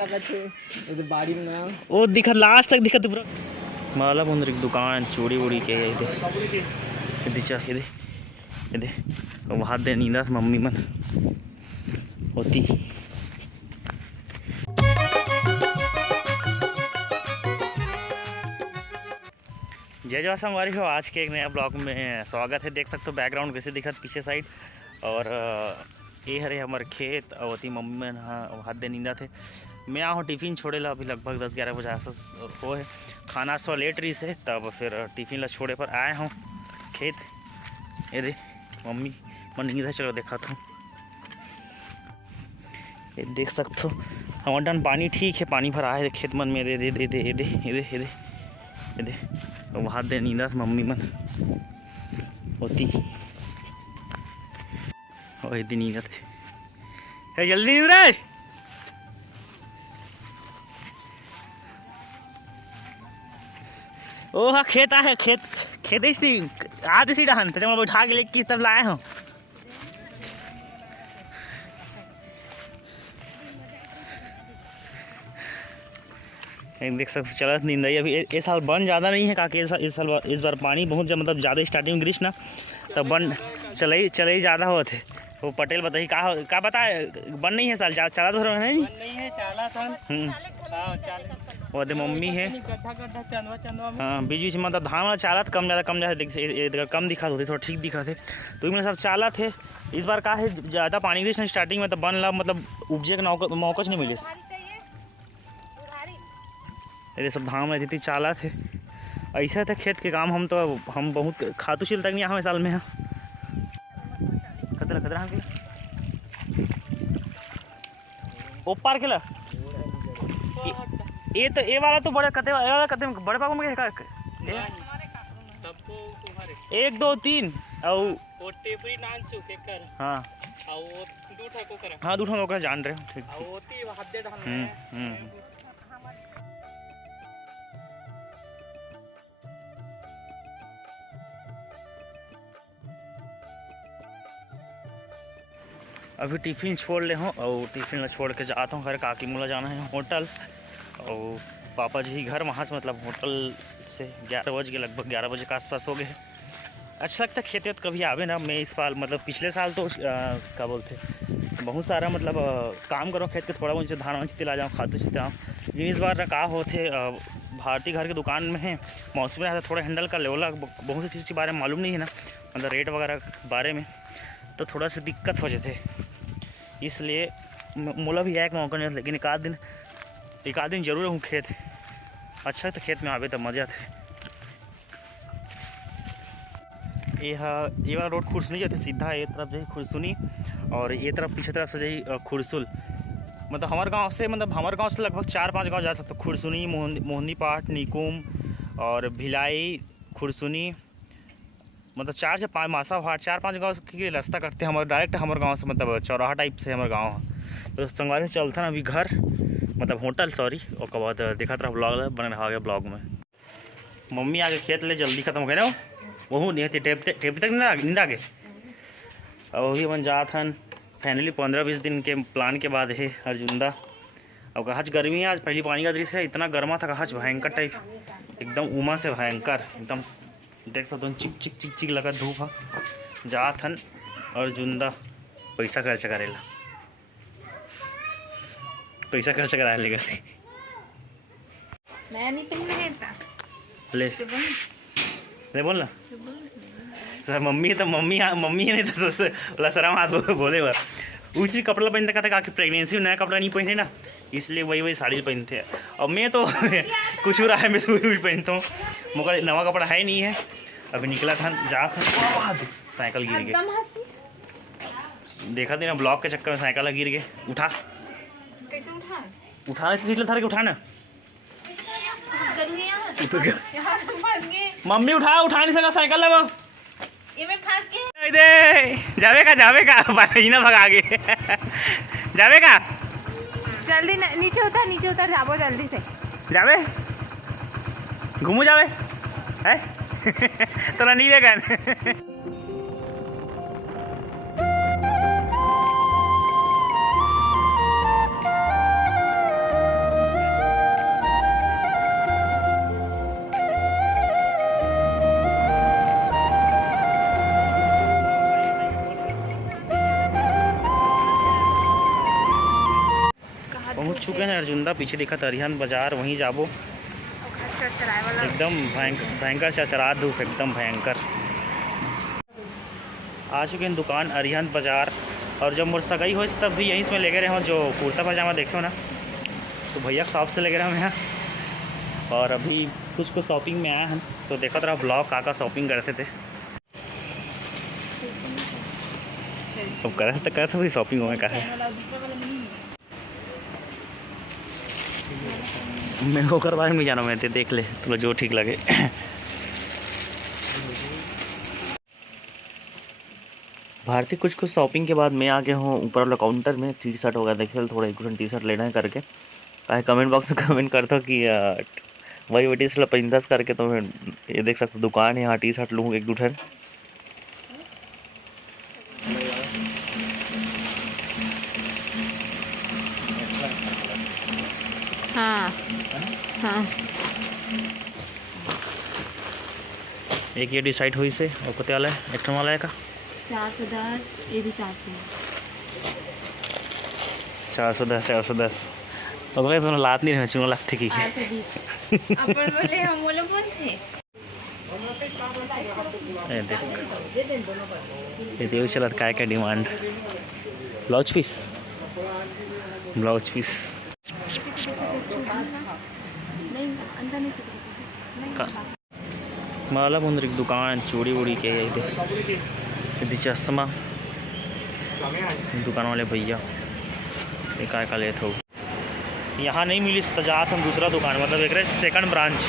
बाड़ी में वो दिखा लास्ट तक दिखत पूरा माला बंदर की दुकान चूड़ी उड़ी के इधे वहाँ दे नींदा मम्मी मन होती। जय जवान हमारी हो आज के एक नया ब्लॉग में स्वागत है। देख सकते हो बैकग्राउंड कैसे दिखत पीछे साइड और ये हरे हमारे खेत और ती मम्मी में हाथ दे नींदा थे। मैं आऊँ टिफ़िन छोड़े ला अभी लगभग 10-11 बजे हो है। खाना थोड़ा लेट रही से तब फिर टिफ़िन ला छोड़े पर आए हूँ खेत। ये दे मम्मी मन नींदा चलो देखा था। ये देख सकते हो हमारे डन पानी ठीक है, पानी भरा है खेत मन में। दे दे दे दे दे दे दे दे वहाँ दे नींदा मम्मी मन होती और ये नींदा थे। जल्दी नींद रहे ओ हाँ खेत है खेत खेत आते सी डहन तो मैं बैठा के लेके तब लाए हूँ। देख सकते चलत नींद आई अभी। इस साल बन ज़्यादा नहीं है काकि इस बार पानी बहुत मतलब ज़्यादा स्टार्टिंग में गिरिश ना तब बन चले ज़्यादा हो थे। वो पटेल बताइए का बताए बन नहीं है साल चला तो नहीं है चाला वो दे मम्मी है। हाँ बीच बीच में मतलब धान वाला चाला कम ज़्यादा कम दिखा होते थोड़ा ठीक दिखा थे तो मैंने सब चाला थे। इस बार का है ज़्यादा पानी गिरिश स्टार्टिंग में तो बन ला मतलब उपजे का मौका नहीं मिले। ये सब धान में जितनी चाला थे ऐसा था खेत के काम। हम बहुत खातू चिल तक नहीं हमें साल में खतरा खतरा ऊपर खेला ये वाला तो बड़े कते बड़े पापा में 1 2 3 और हाँ हाँ दूठा नौकर जान रहे हो ठीक। अभी टिफ़िन छोड़ ले हूँ और टिफ़िन ला छोड़ के जाता हूँ घर। काकी मोला जाना है होटल और पापा जी घर वहाँ से मतलब होटल से 11 बजे के लगभग 11 बजे के आसपास हो गए। अच्छा लगता खेत वेत कभी आवे ना। मैं इस साल मतलब पिछले साल तो क्या बोलते बहुत सारा मतलब काम करो खेत के थोड़ा बहुत धान वान चिते ला जाऊँ खातू चिते आऊँ। लेकिन इस बार का होते भारतीय घर के दुकान में है मौसम में थोड़ा हैंडल कर ले बहुत सी चीज़ के बारे में मालूम नहीं है ना मतलब रेट वगैरह के बारे में तो थोड़ा सा दिक्कत हो जाते इसलिए मोला भी एक मौका नहीं। लेकिन एक आध दिन जरूर हूँ खेत। अच्छा तो खेत में आवे तो मजा थे। ये वाला रोड खुरसुनी जाते सीधा ये तरफ जाए खुरसुनी और ये तरफ पीछे तरफ से जाए खुरसुल। मतलब हमारे गांव से लगभग 4-5 गांव जा सकते। खुरसुनी मोहनी पाठ निकुम और भिलाई खुरसुनी मतलब 4 से 5 मासा भाट 4-5 गाँव की रास्ता करते हैं। हमारे डायरेक्ट हमारे गांव से मतलब चौराहा टाइप से हमारे गांव है। तो संगवारी से चलता ना अभी घर मतलब होटल सॉरी और के बाद देखा था ब्लॉग बन रहा गया ब्लॉग में। मम्मी आगे खेत ले जल्दी ख़त्म हो गए ना वह नहीं टेप तक नींद आगे और वही बन जात हन फाइनली 15-20 दिन के प्लान के बाद है अर्जुंदा। अब कहा गर्मी है आज पहली पानी का दृश्य है। इतना गर्मा था कहा भयंकर टाइप एकदम उमा से भयंकर एकदम देख सकते हो चिक चिक चिक लगा धूप है जात हन अर्जुंदा पैसा खर्च करेला पैसा खर्च करा लेगा ले बोल ना सर मम्मी है नहीं तो शर्म हाथ बोले बार ऊँची कपड़ा पहनते कहते काकि प्रेगनेंसी में नया कपड़ा नहीं पहनते ना इसलिए वही साड़ी पहनते हैं। और मैं तो कुछ रहा है मैं सुई पहनता हूँ मगर नवा कपड़ा है नहीं है। अभी निकला था जा साइकिल गिर गए देखा थी ना ब्लॉक के चक्कर में साइकिल गिर गए। उठाने से सीट था कि उठाना मम्मी उठा नहीं सका साइकिल लगा जावे का ना भगा के जावे का जल्दी नीचे उतर जाबो जल्दी से जावे घूमू जावे है तोरा नहीं देगा पहुँच चुके हैं अर्जुंदा। पीछे दिखा अरिहंत बाजार, वहीं जाबो। एकदम भयंकर चरचरा धूप, एकदम भयंकर। आ चुके हैं दुकान अरिहंत बाजार। और जब मोर सगाई हो तब भी यहीं से मैं लेके रहा हूँ, जो कुर्ता पजामा देखे हो ना, तो भैया शॉप से लेके रहा हूँ यहाँ। और अभी कुछ शॉपिंग में आया हम, तो देखा रहा ब्लॉग का शॉपिंग करते थे। सब करते भाई शॉपिंग में कहा है। मैं होकर बाहर नहीं जाना, मैं देख ले तो जो ठीक लगे। भारती कुछ शॉपिंग के बाद मैं आ गया हूँ ऊपर वाला काउंटर में। टी शर्ट वगैरह देखे, थोड़ा एक टी शर्ट लेना है करके। काहे कमेंट बॉक्स में कमेंट करता हूँ कि वही टी शर्ट 5-10 करके। तो मैं ये देख सकते दुकान है, यहाँ टी शर्ट लूँ एक दूठर। हाँ हाँ, एक ये डिसाइड हुई से और कुत्ते वाला है, एक वाला है का 410, ये भी 410। तो भाई तुमने लात नहीं रहे, चुना लात की 820। अपन बोले हम बोले कौन थे? ये देख चला काय का डिमांड। ब्लाउज पीस माला बंदर की दुकान, चूड़ी वूड़ी के ये चश्मा। दुकान वाले भैया ये काय का लेते हो। यहाँ नहीं मिली तो जात हम दूसरा दुकान, मतलब एक सेकंड ब्रांच।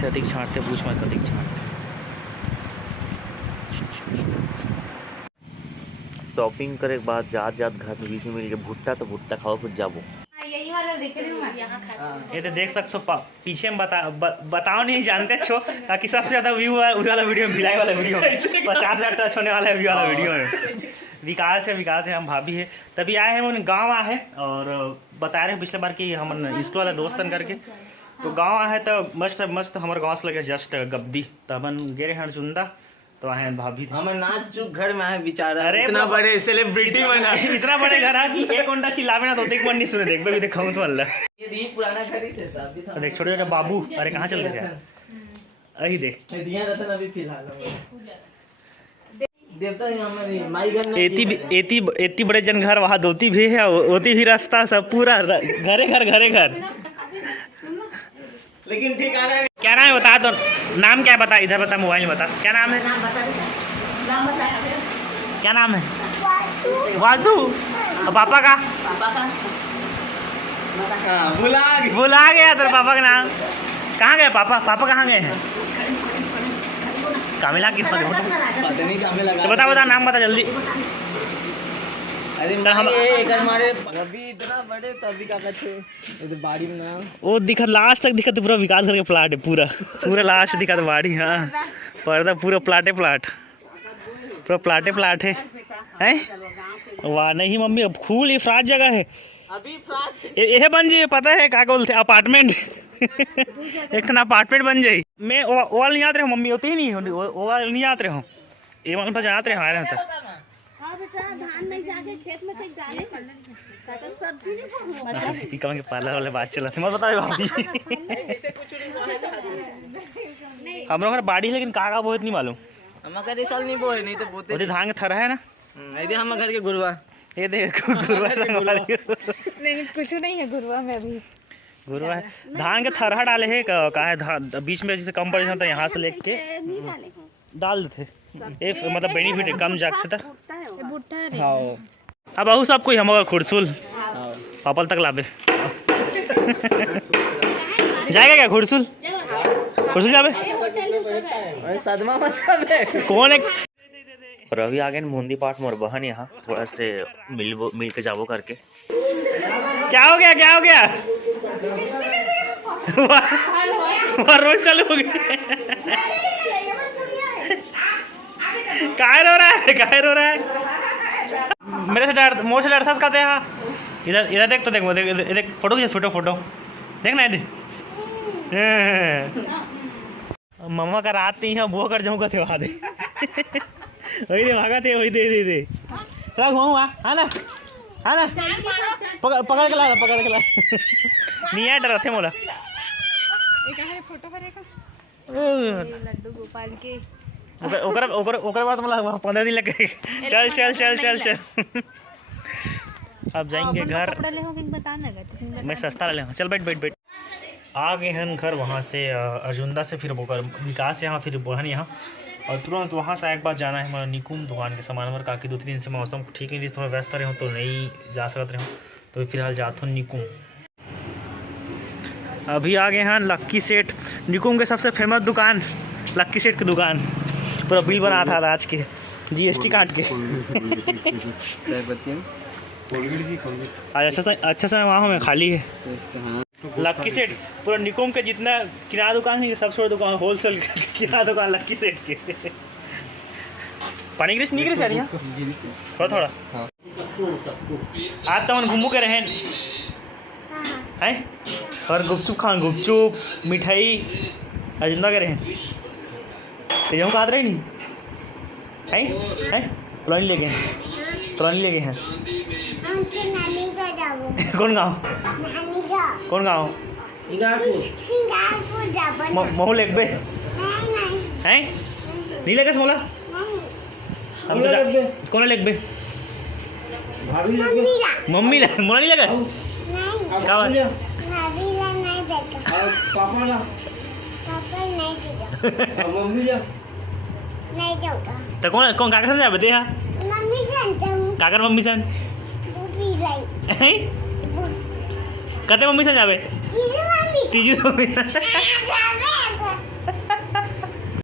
अधिक छाँटते पूछ मत, अधिक छाँटते। शॉपिंग करे के बाद जात घर में बीच में मिल के भुट्टा, तो भुट्टा खाओ फिर जाबो। यही वाला देख रहे हो यहाँ। ये तो देख सकते हो पीछे में बताओ नहीं जानते छो, ताकि सबसे ज़्यादा व्यू वाला वीडियो, भिलाई वाला वीडियो 50,000 टच होने वाला है व्यू वाला वीडियो में। विकास है, हम भाभी है। तभी आए हैं, वो गाँव आए हैं और बता रहे हैं पिछले बार कि हम स्कूल वाला दोस्तन करके। तो गाँव आए तो मस्त हमारे गाँव से लगे जस्ट गब्दी। तो अपन गे हैं अर्जुंदा, तो आए भाभी हमारे नाच चुप घर में आए बेचारा। अरे इतना बड़े सेलिब्रिटी बना, इतना बड़े घर है कि एक घंटा चिल्लावे ना तो एक मन नहीं सुने। देख भी दिखाऊं तो अल्लाह, ये पुराना घर ही से था। अभी तो देख छोटे छोटे बाबू, अरे कहाँ चल गए अही देख दिया रतन अभी फिलहाल देवता है हमारी माई घर। एती बड़े जन घर, वहाँ दोती भी है, ओती भी रास्ता, सब पूरा घरे घर। लेकिन ठिकाना नहीं। क्या नाम है बता दो, नाम क्या बता, इधर बता, मोबाइल में बता क्या नाम है। क्या नाम है? वाजू। और पापा का? भुला गया तेरे पापा का नाम। कहाँ गए पापा कहाँ गए हैं? कामिला की पता नहीं कामे लगा। तो बता नाम बता जल्दी। अरे हम एक हमारे अभी इतना बड़े तभी का थे इधर बाड़ी में ना, वो दिखा लास्ट तक दिखा, पूरा विकास करके प्लाट है, पूरा लास्ट दिखा तो बाड़ी। हाँ पर्दा पूरा प्लाट है, हैं? वाह नहीं मम्मी, अब खूल इफराज जगह है अभी। ये बन जाइए, पता है क्या बोलते अपार्टमेंट। एक अपार्टमेंट बन जाये। मैं वो वाल नहीं आते रहो मम्मी, होती ही नहीं, वो वाल नहीं आते रहो, ये वाल पर जाते रहे हमारे यहाँ। हाँ बेटा, धान नहीं जाके खेत में कहीं डाले, तो सब्जी नहीं खाओ। पार्लर वाले बात चला थी, मैं बताओ हम लोग बाड़ी, लेकिन काका बहुत नहीं मालूम। हमारे साल नहीं बोए, नहीं तो बोते धान के थरा है ना। ये हम घर के गुरुआ, ये देखो गुरुआ नहीं कुछ नहीं है गुरुआ में अभी। गुरुआ है, धान के थरहा डाले है का है, बीच में जैसे कम पड़ जाता है, यहाँ से लेके डाल देते। ये मतलब बेनिफिट है, कम जागते था। भुट्टा है। हाँ अब आहू सब कोई हम खुरसुल हाँ पापल तक लाबे जाएगा क्या खुरसुल खुरसुल जाबे अरे सदमा मचा बे कौन है रवि आ गए मुंदी पाठ मोर बहन यहाँ थोड़ा से मिल के जाबो करके क्या हो गया वहाँ रोज चालू हो गया काहे रो रहा है मेरे से डर मोर से डरता कहते हैं इधर देख तो देख फोटो खींच फोटो देख ना इधर मम्मा का रात नहीं है वो कर जाऊँगा थे वहाँ दे वही दे भागा थे वही दे चला घूमू हाँ ना पकड़ के ला नहीं है डर थे मोला लड्डू गोपाल के ओकर बाद मतलब 15 दिन लग गए चल अब जाएंगे घर मैं सस्ता ले चल बैठ आ गए हैं घर वहाँ से अर्जुंदा से फिर विकास यहाँ फिर बहन यहाँ और तुरंत वहाँ से एक बार जाना है हमारा निकुम दुकान के सामान वगैरह काफ़ी 2-3 दिन से मौसम ठीक नहीं थोड़ा व्यस्त रहे तो नहीं जा सकते रहे तो फिलहाल जाता हूँ निकुम। अभी आ गए हैं लक्की सेठ निकुम के सबसे फेमस दुकान लक्की सेठ की दुकान पूरा बिल बना था आज के GST काट के आज अच्छा से वहाँ में खाली है लक्की सेठ पूरा निकुम के जितना किराना दुकान है सबसे दुकान होलसेल किराना दुकान लक्की सेठ के पानी गिरिस नहीं गिरिस यार यहाँ थोड़ा आज तो हम घूमू के रहे हैं और गुपचुप मिठाई अजिंदा के रहे तो यूँ कहा रहे नहीं है पुरानी लेके हैं कौन गाँव महू लेक बे हैं नहीं लेके मोला हम तो कौन लेक बे मम्मी मोला नहीं लगा क्या तो कौन काकर से जाबे हा काकर मम्मी सन कते मम्मी सन जाबे तीजी मम्मी